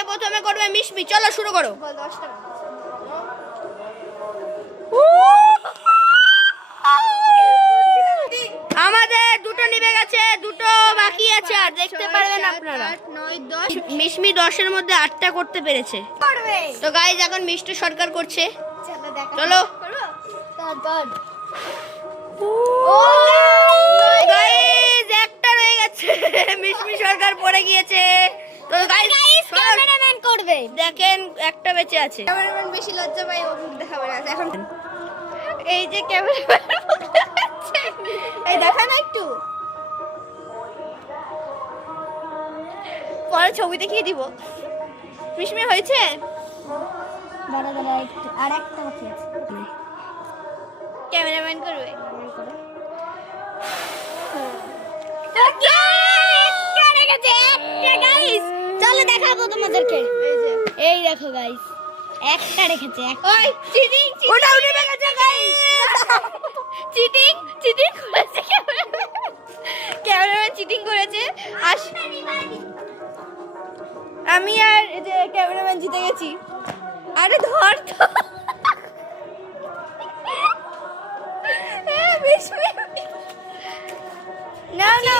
কে প্রথমে করবে? মিশমি, চলো শুরু করো। বল 10 টাকা। আমাদের দুটো নিভে গেছে, দুটো বাকি আছে, আর দেখতে পারবেন আপনারা। 9 10 মিশমি 10-এর মধ্যে 8টা করতে পেরেছে। করবে। তো গাইজ এখন মিষ্টি সরকার করছে। চলো দেখা। চলো। করব। তার ও গাইজ একটা রয়ে গেছে, মিশমি সরকার পড়ে গিয়েছে। তো গাইজ ক্যামেরাম্যান করবে। দেখেন একটা বেঁচে আছে। ক্যামেরাম্যান বেশি লজ্জা পায়, ও মুখ দেখাবে না এখন। এই যে ক্যামেরাম্যান মুখ দেখাচ্ছে, এই দেখা না একটু, পরে ছবি দেখিয়ে দিব। মিশমি হয়েছে? দাঁড়া দাঁড়া একটু, আর একটা বাকি আছে। ক্যামেরাম্যান করবে। চলো দেখাবো তোমাদেরকে। এই দেখো গাইস, একটা রেখেছে। ওই চিটিং, ওটা উঠে গেছে গাইজ। চিটিং চিটিং করেছে ক্যামেরাম্যান চিটিং করেছে। আমি আর এই যে ক্যামেরাম্যান জিতে গেছি। আরে ধর তো। না না